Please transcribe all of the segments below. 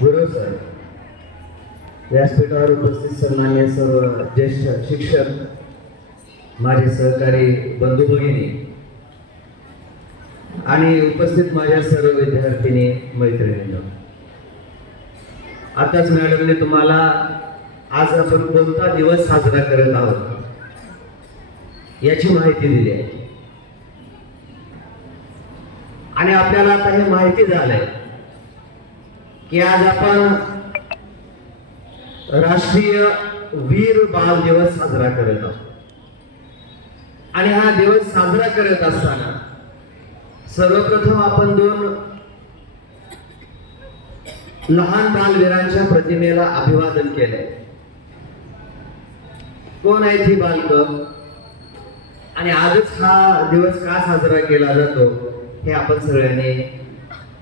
गुरु sir, व्यासपीठावर उपस्थित सन्मान्य सर्व ज्येष्ठ शिक्षक, माझे सहकारी बंधू भगिनी आणि उपस्थित माझ्या सर्व विद्यार्थिनी मैत्रिणींनो, आताच मॅडमने तुम्हाला आज आपण कोणता दिवस साजरा करत आहोत याची माहिती दिली आहे. आणि आपल्याला आता हे माहिती झालंय की आज आपण राष्ट्रीय वीर बाल दिवस साजरा करत आहोत. आणि हा दिवस साजरा करत असताना सर्वप्रथम आपण दोन लहान बालवीरांच्या प्रतिमेला अभिवादन केलंय. कोण आहे ती बालक आणि आजच हा दिवस का साजरा केला जातो हे आपण सगळ्यांनी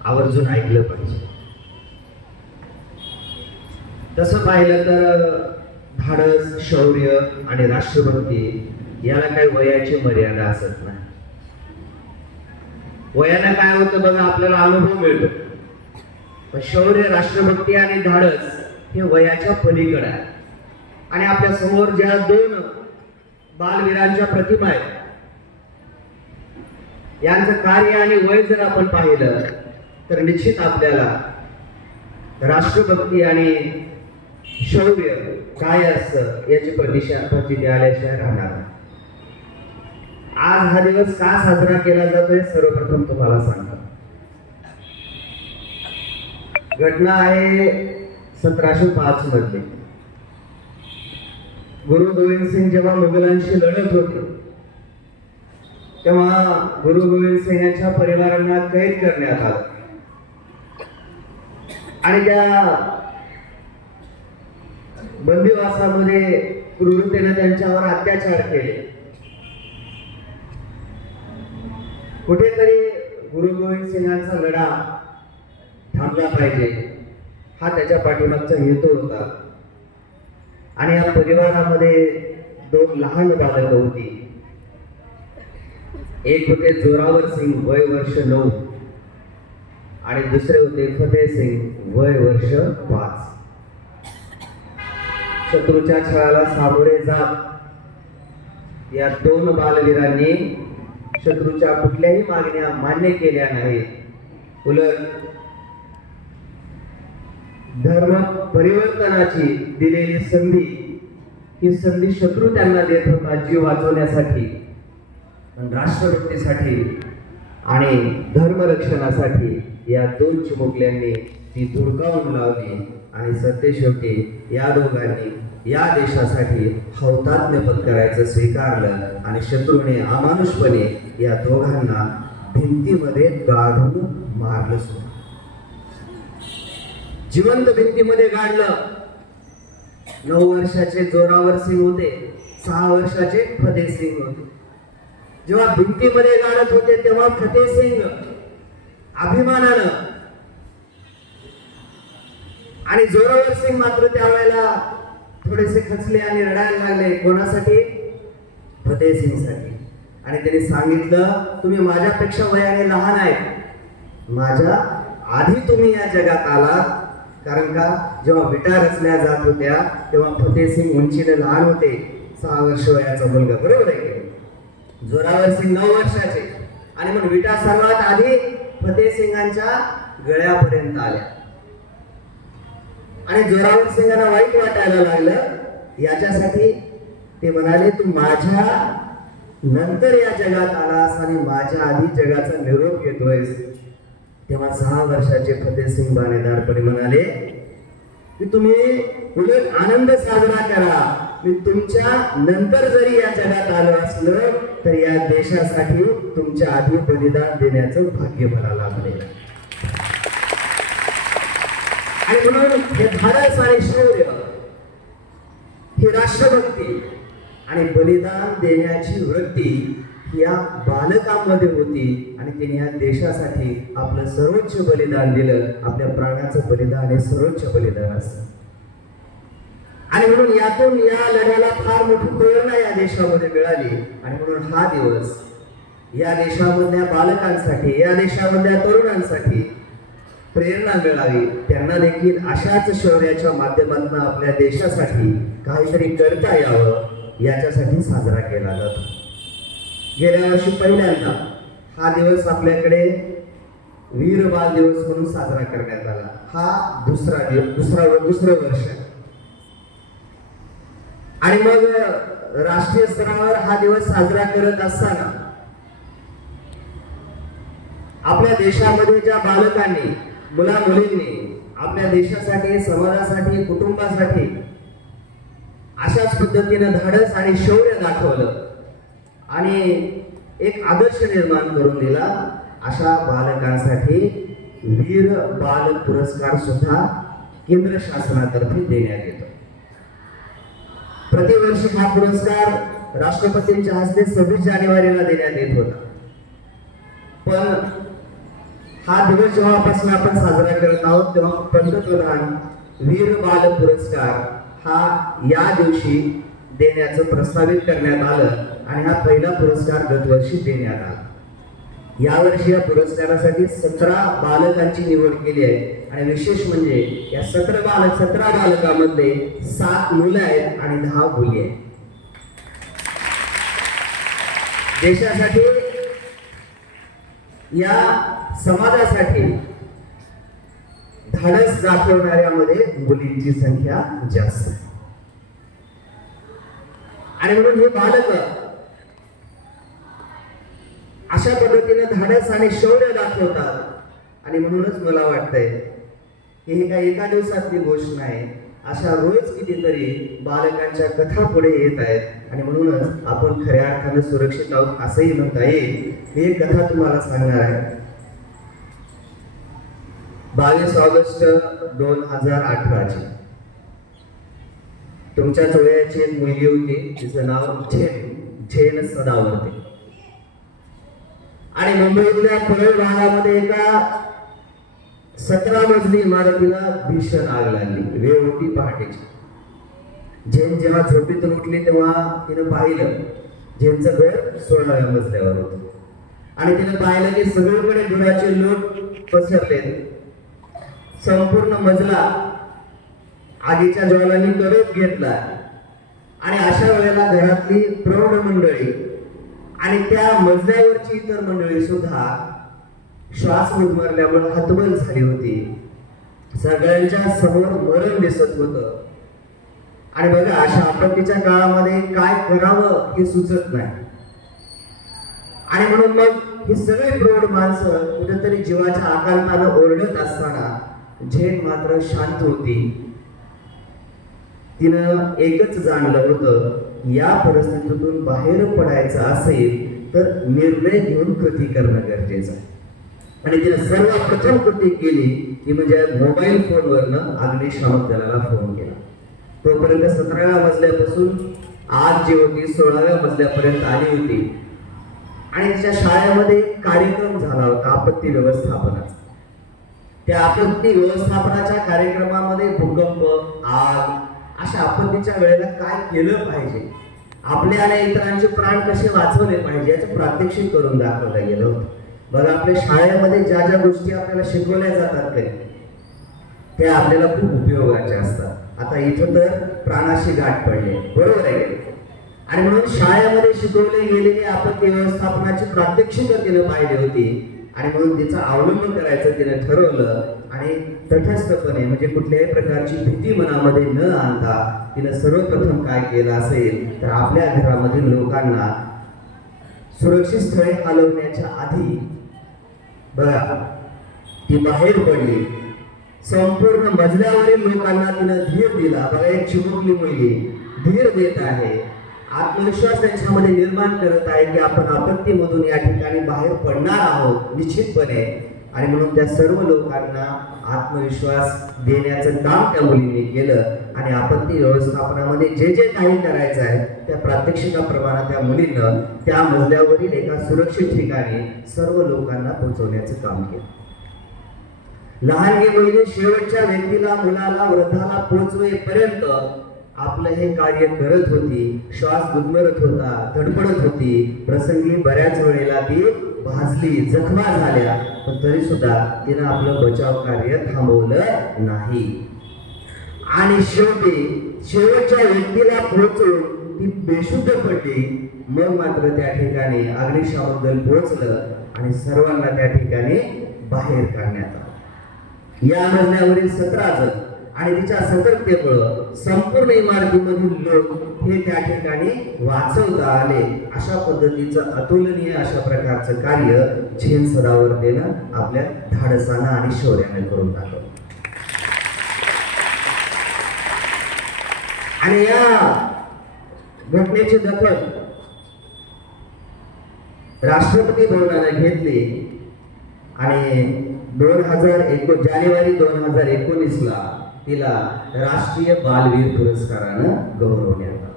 आवर्जून ऐकलं पाहिजे. तसं पाहिलं तर धाडस, शौर्य आणि राष्ट्रभक्ती याला काही वयाची मर्यादा असत नाही. वयानं काय होतं बघा, आपल्याला अनुभव मिळतो. पण शौर्य, राष्ट्रभक्ती आणि धाडस हे वयाच्या पलीकडे आहे. आणि आपल्या समोर ज्या दोन बालवीरांच्या प्रतिमा आहेत यांचं कार्य आणि वय जर आपण पाहिलं तर निश्चित आपल्याला राष्ट्रभक्ती आणि शौर्य काय असतं याची प्रतीती आल्याशिवाय राहणार नाही. आज हा दिवस का साजरा केला जातोय सर्वप्रथम तुम्हाला सांगतो. घटना आहे 1705 मधली. गुरु गोविंद सिंग जेव्हा मुघलांशी लढत होते तेव्हा गुरु गोविंद सिंग यांच्या परिवारांना कैद करण्यात आलं आणि त्या बंदिवासामध्ये क्रूरतेने त्यांच्यावर अत्याचार केले. कुठेतरी गुरु गोविंद सिंगांचा लढा थांबला पाहिजे हा त्याच्या पाठीमागचा हेतू होता. आणि या परिवारामध्ये दोन लहान बालक होती. एक होते जोरावर सिंग वय वर्ष 9 आणि दुसरे होते फतेह सिंग वय वर्ष 5. शत्रूच्या छळाला सामोरे जात या दोन बालवीरांनी शत्रूच्या कुठल्याही मागण्या मान्य केल्या नाहीत. उलट धर्म परिवर्तनाची दिलेली संधी, ही संधी शत्रू त्यांना देत होता जीव वाचवण्यासाठी, राष्ट्रभक्तीसाठी आणि धर्मरक्षणासाठी. या दोन चिमुकल्यांनी ती धुडकावून लावली आणि सत्यशेवटी या दोघांनी या देशासाठी हौतात्म्य पत्करायचं स्वीकारलं आणि शत्रूने अमानुषपणे या दोघांना भिंतीमध्ये गाडून मारलं सुद्धा. जिवंत भिंतीमध्ये गाडलं. 9 वर्षाचे जोरावर सिंग होते, 6 वर्षाचे फतेह सिंग होते. जेव्हा भिंतीमध्ये गाडत होते तेव्हा फतेह सिंग अभिमानानं आणि जोरावर सिंग मात्र त्यावेळेला थोडेसे खचले आणि रडायला लागले. कोणासाठी? फतेह सिंगसाठी. आणि त्यांनी सांगितलं, तुम्ही माझ्यापेक्षा वयाने लहान आहेत, माझ्या आधी तुम्ही या जगात आलात. कारण का, जेव्हा विटा रचल्या जात होत्या तेव्हा फतेह सिंग उंचीने लहान होते, 6 वर्ष वयाचा मुलगा, बरोबर आहे. जोरावर सिंग 9 वर्षाचे. आणि मग विटा सर्वात आधी फतेह सिंगांच्या गळ्यापर्यंत आल्या. आणि जोरावर सिंगांना वाईट वाटायला लागलं. याच्यासाठी ते म्हणाले, तू माझ्या नंतर या जगात आलास आणि माझ्या आधी जगाचा निरोप घेतोयस. तेव्हा 6 वर्षाचे फतेह सिंग बाणेदारपणे म्हणाले की तुम्ही उलट आनंद साजरा करा. मी तुमच्या नंतर जरी या जगात आलो असलं तर या देशासाठी तुमच्या आधी बलिदान देण्याचं भाग्य मला लाभले. आणि म्हणून हे धाडस आणि शौर्य, ही राष्ट्रभक्ती आणि बलिदान देण्याची वृत्ती या बालकांमध्ये होती. आणि त्यांनी या देशासाठी आपलं सर्वोच्च बलिदान दिलं. आपल्या प्राणाचं बलिदान हे सर्वोच्च बलिदान असतं. आणि म्हणून यातून या लढ्याला फार मोठी प्रेरणा या देशामध्ये मिळाली. आणि म्हणून हा दिवस या देशामधल्या बालकांसाठी, या देशामधल्या तरुणांसाठी प्रेरणा मिळावी, त्यांना देखील अशाच शौर्याच्या माध्यमातून आपल्या देशासाठी काहीतरी करता यावं याच्यासाठी साजरा केला जातो. गेल्या वर्षी पहिल्यांदा हा दिवस आपल्याकडे वीर बाल दिवस म्हणून साजरा करण्यात आला. हा दुसरं वर्ष. आणि मग राष्ट्रीय स्तरावर हा दिवस साजरा करत असताना आपल्या देशामध्ये ज्या बालकांनी, मुला मुलींनी आपल्या देशासाठी, समाजासाठी, कुटुंबासाठी अशाच पद्धतीनं धाडस आणि शौर्य दाखवलं आणि एक आदर्श निर्माण करून दिला, अशा बालकांसाठी वीर बाल पुरस्कार सुद्धा केंद्र शासनातर्फे देण्यात येतो. प्रतिवर्षी हा पुरस्कार राष्ट्रपतींच्या हस्ते 26 जानेवारीला देण्यात येत होता. पण हा दिवस जेव्हापासून आपण साजरा करत आहोत तेव्हा पंतप्रधान वीर बाल पुरस्कार हा या दिवशी देण्याचं प्रस्तावित करण्यात आलं आणि हा पहिला पुरस्कार गतवर्षी देण्यात आला. यावर्षी या पुरस्कारासाठी 17 बालकांची निवड केली आहे आणि विशेष म्हणजे या 17 बालकांमध्ये 7 मुलं आहेत आणि 10 मुली आहेत. देशासाठी, या समाजासाठी धाडस दाखवणाऱ्यामध्ये मुलींची संख्या जास्त आहे. आणि म्हणून हे बालक अशा पद्धतीने धाडस आणि शौर्य दाखवतात आणि म्हणूनच मला वाटतंय की हे काही एका दिवसातली गोष्ट नाही. अशा रोज कितीतरी बालकांच्या कथा पुढे येत आहेत आणि म्हणूनच आपण खऱ्या अर्थानं सुरक्षित आहोत असंही म्हणता येईल. ही एक कथा तुम्हाला सांगणार आहे. 22 ऑगस्ट 2018 तुमच्या चोळ्याची एक मुलगी होती, तिचं नाव झेन सदावर्ते. आणि मुंबईतल्या परळ भागामध्ये एका 17 मजली इमारतीला भीषण आग लागली. वेळ होती पहाटेची. झेन जेव्हा झोपेतून उठली तेव्हा तिनं पाहिलं झेनचं घर 16व्या मजल्यावर होतं आणि तिनं पाहिलं की सगळीकडे धुराचे लोट पसरले. संपूर्ण मजला आगीच्या ज्वालांनी करत घेतला आणि अशा वेळेला घरातली प्रौढ मंडळी आणि त्या मजल्यावरची इतर मंडळी सुद्धा श्वास गुदमरल्यामुळे हतबल झाली होती. सगळ्यांच्या समोर मरण दिसत होतं. आणि बघा, अशा आपत्तीच्या काळामध्ये काय करावं हे सुचत नाही. आणि म्हणून मग ही सगळी प्रौढ माणसं कुठेतरी जीवाच्या आकांतानं ओरडत असताना झेन मात्र शांत होती. तिनं एकच जाणलं होतं, या परिस्थितीतून बाहेर पडायचं असेल तर निर्णय घेऊन कृती करणं गरजेचं आहे. आणि तिनं सर्वप्रथम कृती केली ती म्हणजे मोबाईल फोनवरनं अग्निशामक दलाला फोन केला. तोपर्यंत 17व्या मजल्यापासून आग जी होती 16व्या मजल्यापर्यंत आली होती. आणि तिच्या शाळेमध्ये कार्यक्रम झाला होता आपत्ती व्यवस्थापनाचा. त्या आपत्ती व्यवस्थापनाच्या कार्यक्रमामध्ये भूकंप, आग अशा आपत्तीच्या वेळेला काय केलं पाहिजे, आपले आणि इतरांचे प्राण कसे वाचवले पाहिजे याचं प्रात्यक्षिक करून दाखवलं गेलं होतं. बघा, आपल्या शाळेमध्ये ज्या ज्या गोष्टी आपल्याला शिकवल्या जातात त्या आपल्याला खूप उपयोगाच्या असतात. आता इथं तर प्राणाशी गाठ पडले, बरोबर आहे. आणि म्हणून शाळेमध्ये शिकवले गेलेली आपत्ती व्यवस्थापनाची प्रात्यक्षिक तिनं पाहिली होती आणि म्हणून तिचा अवलंब करायचं तिनं ठरवलं. आणि तटस्थपणे म्हणजे कुठल्याही प्रकारची भीती मनामध्ये न आणता तिनं सर्वप्रथम काय केलं असेल तर आपल्या घरामधील लोकांना सुरक्षित स्थळी हलवण्याच्या आधी बघा ती बाहेर पडली. संपूर्ण मजल्यावरील लोकांना तिनं धीर दिला. बघा, एक चिमुकली मुलगी धीर देत आहे, आत्मविश्वास त्यांच्यामध्ये निर्माण करत आहे की आपण आपत्तीमधून या ठिकाणी बाहेर पडणार आहोत निश्चितपणे. आणि म्हणून त्या सर्व लोकांना आत्मविश्वास देण्याचं काम त्या मुलींनी केलं. आणि आपत्ती व्यवस्थापनामध्ये जे जे काही करायचं आहे त्या प्रात्यक्षिकाप्रमाणे त्या मुलींना त्या मजल्यावरील एका सुरक्षित ठिकाणी सर्व लोकांना पोहोचवण्याचं काम केलं. लहानगी मुलगी शेवटच्या व्यक्तीला, मुलाला, वृद्धाला पोहोचवेपर्यंत आपलं हे कार्य करत होती. श्वास गुदमरत होता, धडपडत होती. प्रसंगी बऱ्याच वेळेला ती भाजली, जखमा झाल्या, पण तरी सुद्धा तिनं आपलं बचाव कार्य थांबवलं नाही. आणि शेवटच्या व्यक्तीला पोहोचून ती बेशुद्ध पडली. मग मात्र त्या ठिकाणी अग्निशामक दल पोहोचलं आणि सर्वांना त्या ठिकाणी बाहेर काढण्यात आलं. या मजल्यावरील 17 जण आणि तिच्या सतर्कतेमुळे संपूर्ण इमारतीमधील लोक हे त्या ठिकाणी वाचवता आले. अशा पद्धतीचं अतुलनीय अशा प्रकारचं कार्य झेन सदावर्तेनं आपल्या धाडसानं आणि शौर्याने करून टाकलं. आणि या घटनेची दखल राष्ट्रपती भवनाने घेतली आणि जानेवारी 2019 तिला राष्ट्रीय बालवीर पुरस्कारानं गौरवण्यात आलं.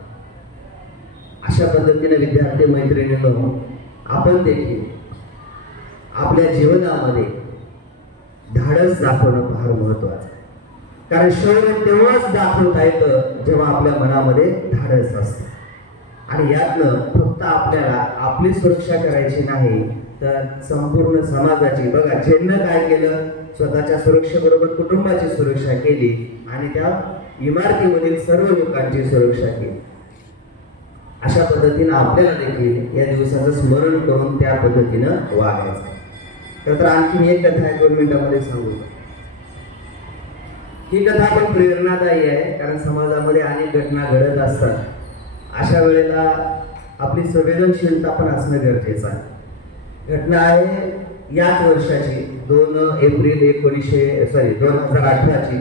अशा पद्धतीने विद्यार्थी मैत्रिणींनो, आपण देखील आपल्या जीवनामध्ये धाडस दाखवणं फार महत्वाचं आहे. कारण शौर्य तेव्हाच दाखवता येतं जेव्हा आपल्या मनामध्ये धाडस असतं. आणि यातनं फक्त आपल्याला आपली सुरक्षा करायची नाही तर संपूर्ण समाजाची. बघा, झेननं काय केलं, स्वतःच्या सुरक्षेबरोबर कुटुंबाची सुरक्षा केली आणि त्या इमारतीमधील सर्व लोकांची सुरक्षा केली. अशा पद्धतीनं आपल्याला देखील या दिवसाचं स्मरण करून त्या पद्धतीनं वागायचं. तर आणखी एक कथा आहे, 2 मिनिटांमध्ये सांगू. ही कथा पण प्रेरणादायी आहे, कारण समाजामध्ये अनेक घटना घडत असतात. अशा वेळेला आपली संवेदनशीलता पण असणं गरजेचं आहे. घटना आहे याच वर्षाची, 2 एप्रिल 2018ची.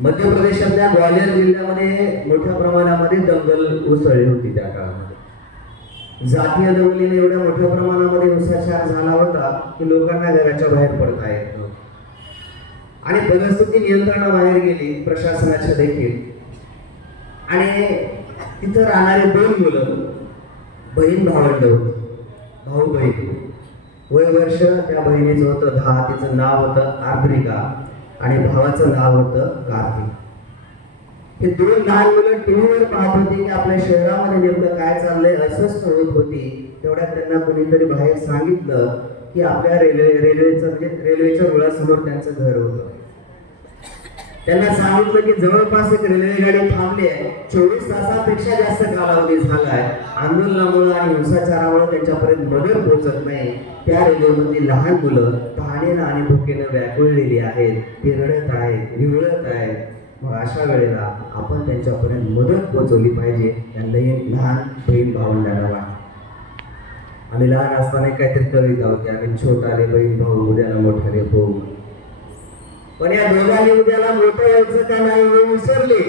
मध्य प्रदेशातल्या ग्वालियर जिल्ह्यामध्ये मोठ्या प्रमाणामध्ये दंगल उसळली होती. त्या काळामध्ये जातीय दंगलीने एवढ्या मोठ्या प्रमाणामध्ये हिंसाचार झाला होता की लोकांना घराच्या बाहेर पडता येत नव्हतं. आणि परिस्थिती नियंत्रणाबाहेर गेली प्रशासनाच्या देखील. आणि तिथं राहणारे 2 मुलं, बहीण भावंड होती, भाऊ बहीण. वय वर्ष त्या बहिणीचं होतं 10, तिचं नाव होतं आर्द्रिका आणि भावाचं नाव होतं कार्तिक. हे 2 लहान मुलं टीव्हीवर पाहत होती की आपल्या शहरामध्ये नेमकं काय चाललंय, अस्वस्थ होत होती. तेवढ्यात त्यांना कोणीतरी बाहेर सांगितलं की आपल्या रेल्वेच्या रुळासमोर त्यांचं घर होतं. त्यांना सांगितलं की जवळपास एक रेल्वे गाडी थांबली आहे. 24 तासापेक्षा जास्त कालावधी झालाय. आंदोलनामुळे आणि हिंसाचारामुळे त्यांच्यापर्यंत मदत पोहोचत नाही. त्या रेल्वेमधली लहान मुलं तहानेनं आणि भुकेनं व्याकुळलेली आहेत. ते रडत आहेत, विवळत आहेत. मग अशा वेळेला आपण त्यांच्यापर्यंत मदत पोहोचवली पाहिजे. त्यांना लहान बहीण भावंडांना वाटतं. आम्ही लहान असताना काहीतरी कविता होती, आम्ही छोटाले बहीण भाऊ उद्याला मोठाले भाऊ. पण या दोघांनी उद्याला मोठं व्हायचं का नाही हे विसरले.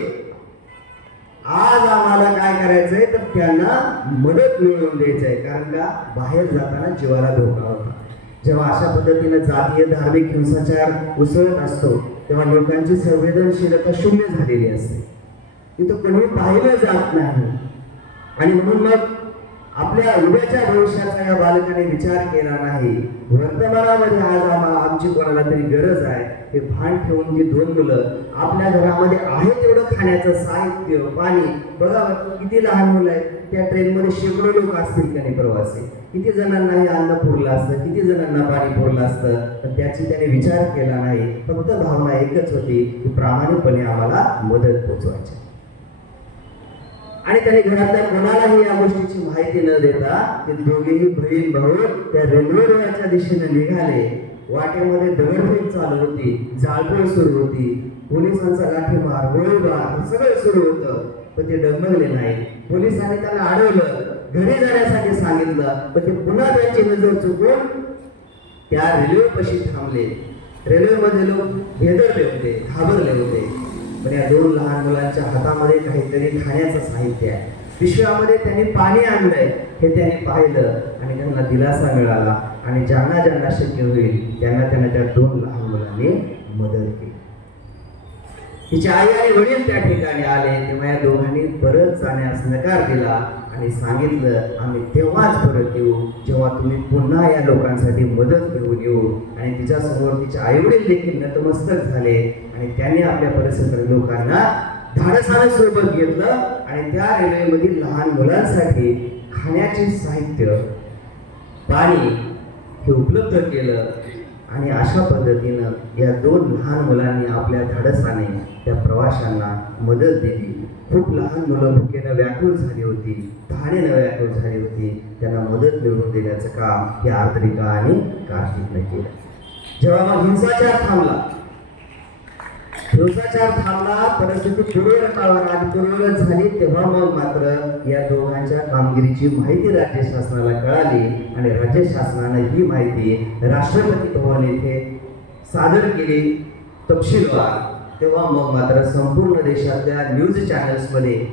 आज आम्हाला काय करायचंय तर त्यांना मदत मिळवून द्यायचंय. कारण का, बाहेर जाताना जीवाला धोका होता. जेव्हा अशा पद्धतीने जातीय धार्मिक हिंसाचार उसळत असतो तेव्हा लोकांची संवेदनशीलता शून्य झालेली असते. तिथं कोणी पाहिलं जात नाही. आणि म्हणून मग आपल्या उद्याच्या भविष्याचा या बालकाने विचार केला नाही. वर्तमानामध्ये आज आमची कोणाला तरी गरज आहे हे भान ठेवून ती 2 मुलं आपल्या घरामध्ये आहे तेवढं खाण्याचं साहित्य, पाणी. बघा किती लहान मुलं आहेत. त्या ट्रेनमध्ये शेकडो लोक असतील का नाही प्रवासी. किती जणांना हे अन्न पुरलं असतं, किती जणांना पाणी पुरलं असतं. तर त्याची त्याने विचार केला नाही. फक्त भावना एकच होती की प्रामाणिकपणे आम्हाला मदत पोहोचवायची. आणि त्याने घरातल्या कोणालाही या गोष्टीची माहिती न देता ते दोघेही बहीण भाऊ त्या रेल्वे रुळाच्या दिशेने निघाले. वाटेमध्ये दगडफेक चालू होती, जाळपोळ सुरू होती, पोलिसांचा लाठीमार, गोळीबार सगळं सुरू होतं. पण ते डगमगले नाही. पोलिसांनी त्यांना अडवलं, घरी जाण्यासाठी सांगितलं. पण ते पुन्हा त्यांची नजर चुकून त्या रेल्वेपाशी थांबले. रेल्वेमध्ये लोक भेदरले होते, घाबरले होते. पण या 2 लहान मुलांच्या हातामध्ये काहीतरी खाण्याचं साहित्य आहे. पिशव्यामध्ये त्यांनी पाणी आणलंय हे त्यांनी पाहिलं आणि त्यांना दिलासा मिळाला. आणि ज्यांना ज्यांना शक्य होईल त्यांना त्या 2 लहान मुलांनी मदत केली. तिची आई आणि वडील त्या ठिकाणी आले तेव्हा या दोघांनी परत जाण्यास नकार दिला आणि सांगितलं आम्ही तेव्हाच परत येऊ जेव्हा तुम्ही पुन्हा या लोकांसाठी मदत घेऊन येऊ. आणि तिच्या समोर तिचे आई वडील देखील नतमस्तक झाले आणि त्यांनी आपल्या परिसरातील लोकांना धाडसाने सोबत घेतलं आणि त्या रेल्वेमधील लहान मुलांसाठी खाण्याचे साहित्य पाणी हे उपलब्ध केलं आणि अशा पद्धतीनं या दोन लहान मुलांनी आपल्या धाडसाने त्या प्रवाशांना मदत दिली. खूप लहान मुलं भुकेनं व्याकुळ झाली होती, तहानेनं व्याकुळ झाली होती. त्यांना मदत मिळवून देण्याचं काम हे आर्द्रिका आणि कार्तिकनं केलं. जेव्हा मग हिंसाचार थांबला, परिस्थिती पूर्ववत झाली, तेव्हा मग मात्र या दोघांच्या कामगिरीची माहिती राज्य शासनाला कळाली आणि राज्य शासनानं ही माहिती राष्ट्रपती भवन येथे सादर केली तपशीलवार. तेव्हा मग मात्र संपूर्ण देशातल्या न्यूज चॅनल्समध्ये,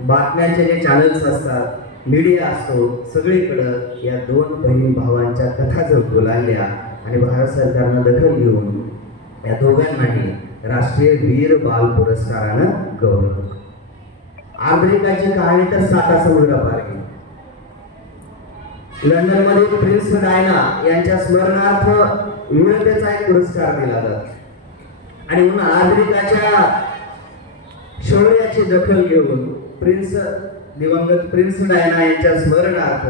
बातम्यांचे जे चॅनल्स असतात, मीडिया असतो, सगळीकडं या दोन बहीण भावांच्या कथा जगू लागल्या आणि भारत सरकारनं दखल घेऊन या दोघांनाही राष्ट्रीय वीर बाल पुरस्कारानं गौरवलं. आर्द्रिकाची कहाणी तर साता समुद्र पार गेली. लंडनमध्ये प्रिन्स डायना यांच्या स्मरणार्थ वीरतेचा एक पुरस्कार दिला जातो आणि म्हणून आर्द्रिकाच्या शौर्याची दखल घेऊन दिवंगत प्रिन्स डायना यांच्या स्मरणार्थ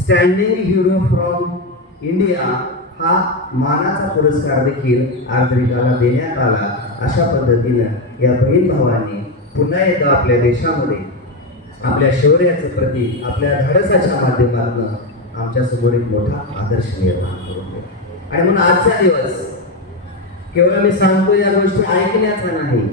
स्टँडिंग हिरो फ्रॉम इंडिया हा मानाचा पुरस्कार देखील आर्द्रिकाला देण्यात आला. अशा पद्धतीनं या बहीण भावांनी पुन्हा एकदा आपल्या देशामध्ये आपल्या शौर्याचं प्रतीक, आपल्या धाडसाच्या माध्यमातून आमच्या समोर एक मोठा आदर्श निर्माण करून दिला. आणि म्हणून आजचा दिवस केवळ मी सांगतो या गोष्टी ऐकण्याचा नाही,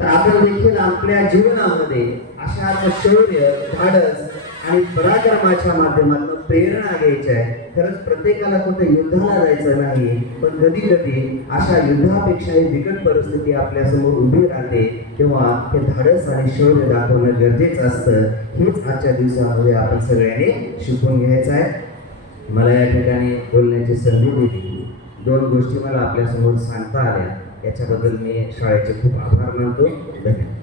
तर आपण देखील आपल्या जीवनामध्ये अशा शौर्य, धाडस आणि पराक्रमाच्या माध्यमातून प्रेरणा घ्यायची आहे. खरंच प्रत्येकाला कुठे युद्धाला जायचं नाही, पण कधी कधी अशा युद्धापेक्षाही बिकट परिस्थिती आपल्या समोर उभी राहते, तेव्हा हे धाडस आणि शौर्य दाखवणं गरजेचं असतं. हेच आजच्या दिवसामध्ये आपण सगळ्यांनी शिकून घ्यायचं आहे. मला या ठिकाणी बोलण्याची संधी दिली, दोन गोष्टी मला आपल्यासमोर सांगता आल्या, याच्याबद्दल मी शाळेचे खूप आभार मानतो. धन्यवाद.